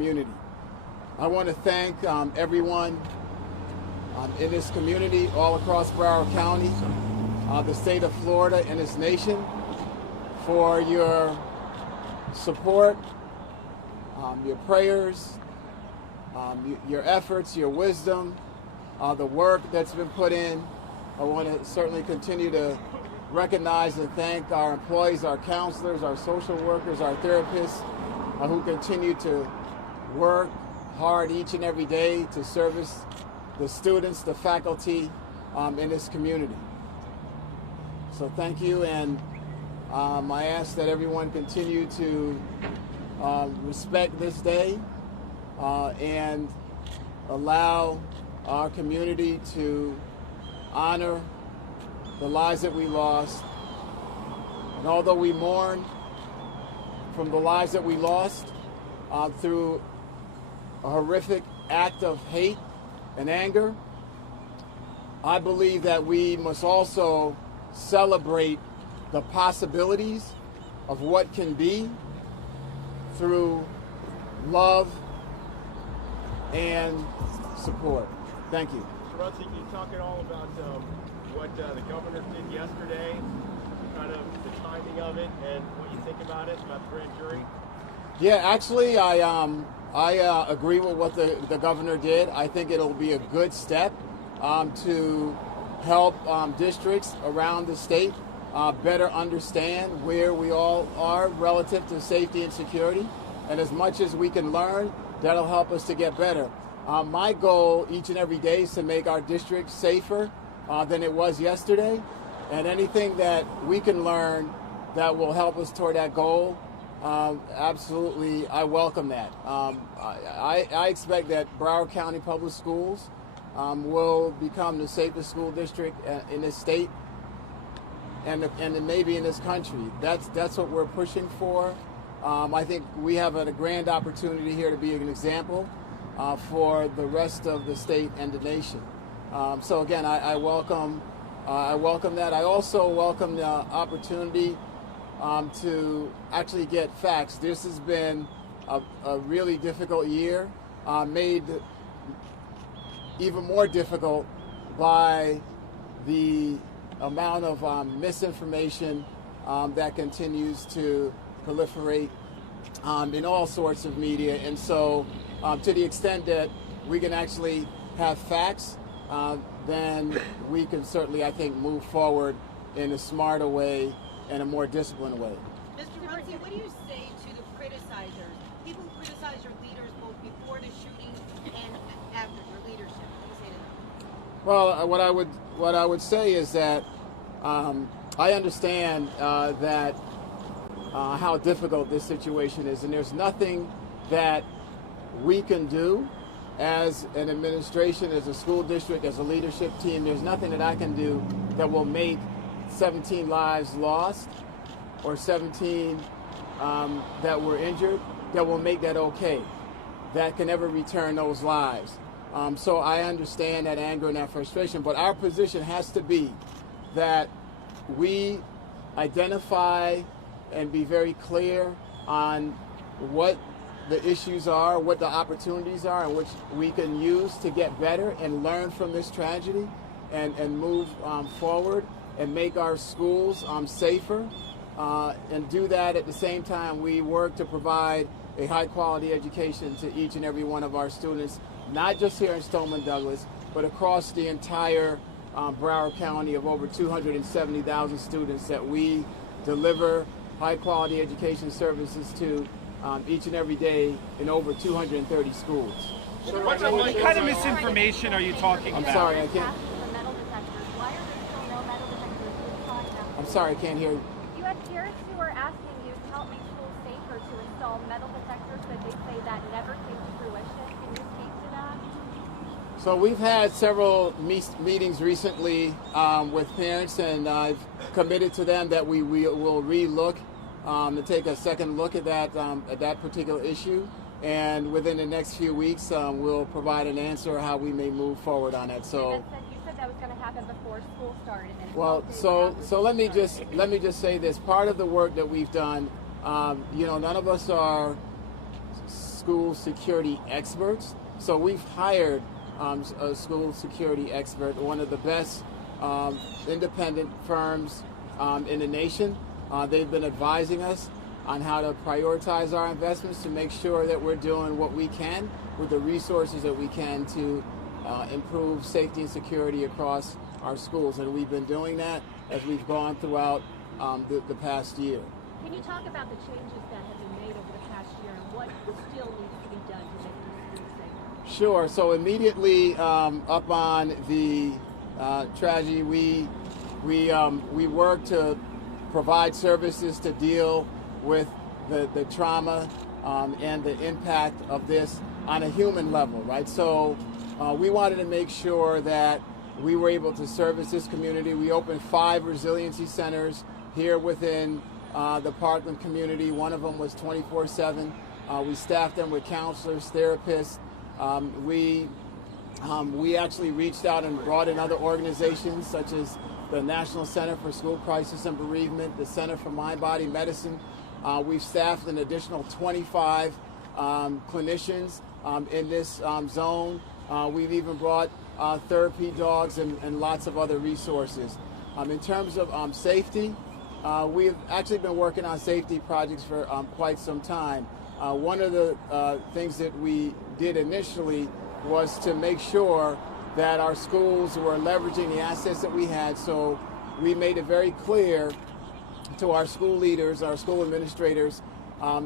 community. I want to thank everyone in this community all across Broward County, the state of Florida, and this nation for your support, your prayers, your efforts, your wisdom, the work that's been put in. I want to certainly continue to recognize and thank our employees, our counselors, our social workers, our therapists who continue to work hard each and every day to service the students, the faculty in this community. So thank you, and I ask that everyone continue to respect this day and allow our community to honor the lives that we lost. And although we mourn from the lives that we lost through a horrific act of hate and anger, I believe that we must also celebrate the possibilities of what can be through love and support. Thank you. Runcie, can you talk at all about what the governor did yesterday, kind of the timing of it, and what you think about it, about the grand jury? Yeah, actually, I agree with what the governor did. I think it'll be a good step to help districts around the state better understand where we all are relative to safety and security. And as much as we can learn, that'll help us to get better. My goal each and every day is to make our district safer than it was yesterday. And anything that we can learn that will help us toward that goal, absolutely, I welcome that. I expect that Broward County Public Schools will become the safest school district in this state and maybe in this country. That's what we're pushing for. I think we have a grand opportunity here to be an example for the rest of the state and the nation. So again, I welcome that. I also welcome the opportunity to actually get facts. This has been a really difficult year, made even more difficult by the amount of misinformation that continues to proliferate in all sorts of media. And so to the extent that we can actually have facts, then we can certainly, I think, move forward in a smarter way and a more disciplined way. Mr. Runcie, what do you say to the criticizers, people who criticize your leaders both before the shooting and after your leadership? What do you say to them? Well, what I would say is that I understand that how difficult this situation is, and there's nothing that we can do as an administration, as a school district, as a leadership team. There's nothing that I can do that will make 17 lives lost or 17 that were injured, that will make that okay, that can never return those lives. So I understand that anger and that frustration, but our position has to be that we identify and be very clear on what the issues are, what the opportunities are, and which we can use to get better and learn from this tragedy and move forward and make our schools safer, and do that at the same time we work to provide a high-quality education to each and every one of our students, not just here in Stoneman Douglas, but across the entire Broward County of over 270,000 students that we deliver high-quality education services to each and every day in over 230 schools. So what kind of misinformation are you talking about? I'm sorry, I can't. I'm sorry, I can't hear you. You have parents who are asking you to help make schools safer to install metal detectors, but they say that never came to fruition. Can you speak to that? So we've had several meetings recently with parents, and I've committed to them that we will re-look to take a second look at that particular issue, and within the next few weeks we'll provide an answer how we may move forward on it. So you said that was going to happen before school started. And well, so let me just say this. Part of the work that we've done, none of us are school security experts. So we've hired a school security expert, one of the best independent firms in the nation. They've been advising us on how to prioritize our investments to make sure that we're doing what we can with the resources that we can to improve safety and security across our schools. And we've been doing that as we've gone throughout the past year. Can you talk about the changes that have been made over the past year and what still needs to be done to make these schools safer? Sure. So immediately up on the tragedy, we worked to provide services to deal with the trauma and the impact of this on a human level, right? So we wanted to make sure that we were able to service this community. We opened 5 resiliency centers here within the Parkland community. One of them was 24/7. We staffed them with counselors, therapists. We actually reached out and brought in other organizations such as the National Center for School Crisis and Bereavement, the Center for Mind-Body Medicine. We've staffed an additional 25 clinicians in this zone. We've even brought therapy dogs and lots of other resources. In terms of safety, we've actually been working on safety projects for quite some time. One of the things that we did initially was to make sure that our schools were leveraging the assets that we had. So we made it very clear to our school leaders, our school administrators,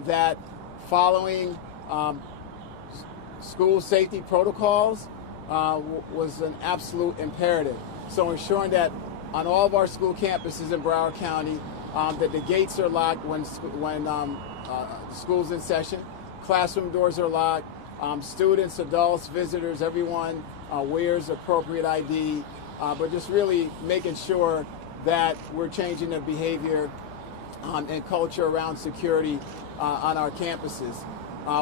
that following school safety protocols was an absolute imperative. So ensuring that on all of our school campuses in Broward County, that the gates are locked when school's in session, classroom doors are locked, students, adults, visitors, everyone wears appropriate ID, but just really making sure that we're changing the behavior and culture around security on our campuses.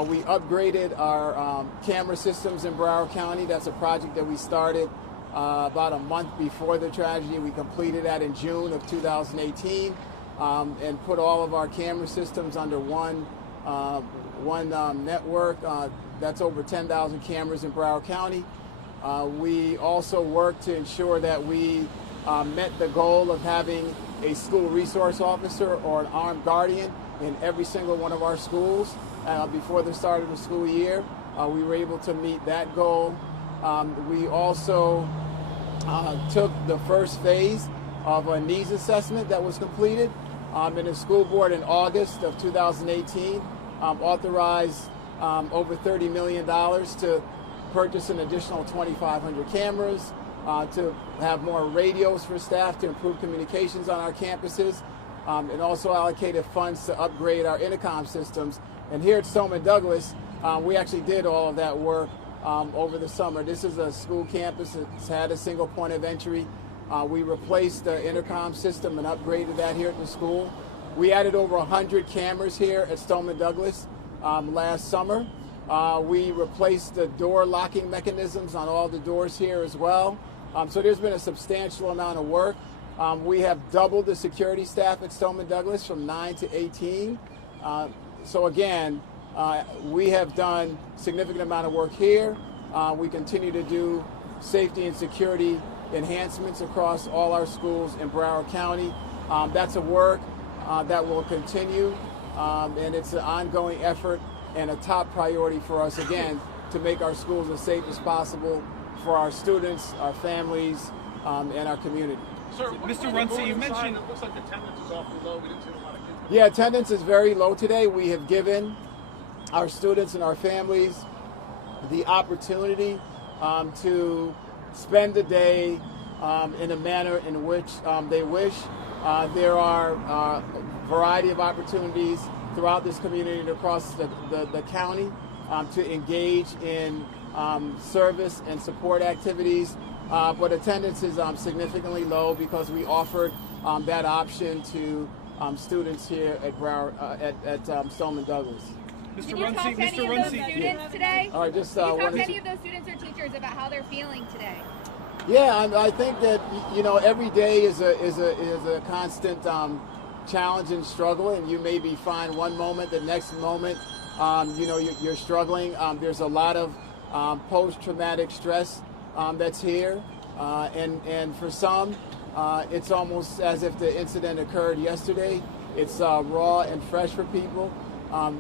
We upgraded our camera systems in Broward County. That's a project that we started about a month before the tragedy. We completed that in June of 2018 and put all of our camera systems under one network. That's over 10,000 cameras in Broward County. We also worked to ensure that we met the goal of having a school resource officer or an armed guardian in every single one of our schools before the start of the school year. We were able to meet that goal. We also took the first phase of a needs assessment that was completed, and the school board in August of 2018 authorized over $30 million to purchase an additional 2,500 cameras, to have more radios for staff to improve communications on our campuses, and also allocated funds to upgrade our intercom systems. And here at Stoneman Douglas, we actually did all of that work over the summer. This is a school campus that's had a single point of entry. We replaced the intercom system and upgraded that here at the school. We added over 100 cameras here at Stoneman Douglas last summer. We replaced the door locking mechanisms on all the doors here as well. So there's been a substantial amount of work. We have doubled the security staff at Stoneman Douglas from 9 to 18. So again, we have done significant amount of work here. We continue to do safety and security enhancements across all our schools in Broward County. That's a work that will continue, and it's an ongoing effort and a top priority for us, again, to make our schools as safe as possible for our students, our families, and our community. Sir, Mr. Runcie, you mentioned... It looks like attendance is awfully low. We didn't see a lot of kids. Yeah, attendance is very low today. We have given our students and our families the opportunity to spend the day in a manner in which they wish. There are a variety of opportunities throughout this community and across the county to engage in service and support activities, but attendance is significantly low because we offered that option to students here at Stoneman Douglas. Did you talk to any of those students today? All right, just Did you talk to any of those students or teachers about how they're feeling today? Yeah, I think that every day is a constant challenge and struggle, and you maybe find one moment, the next moment you know, you're struggling. There's a lot of post-traumatic stress that's here, and for some, it's almost as if the incident occurred yesterday. It's raw and fresh for people.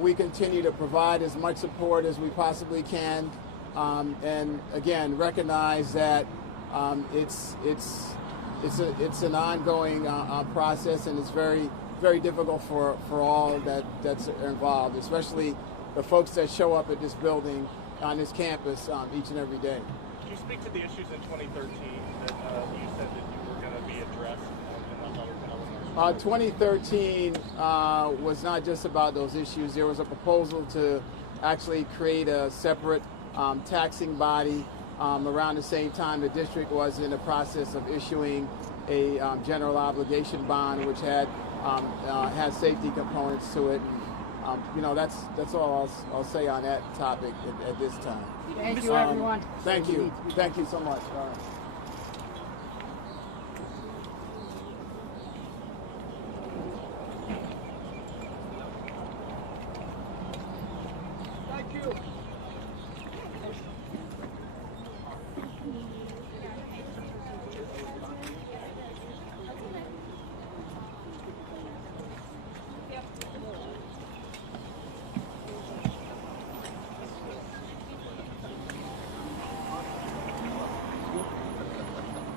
We continue to provide as much support as we possibly can, and again, recognize that it's an ongoing process, and it's very difficult for all that's involved, especially the folks that show up at this building on this campus each and every day. Can you speak to the issues in 2013 that you said that you were going to be addressed in that letter? 2013 was not just about those issues. There was a proposal to actually create a separate taxing body. Around the same time, the district was in the process of issuing a general obligation bond, which had safety components to it. You know, that's all I'll say on that topic at this time. Thank you, everyone. Thank you so much. All right.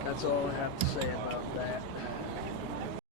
That's all I have to say about that.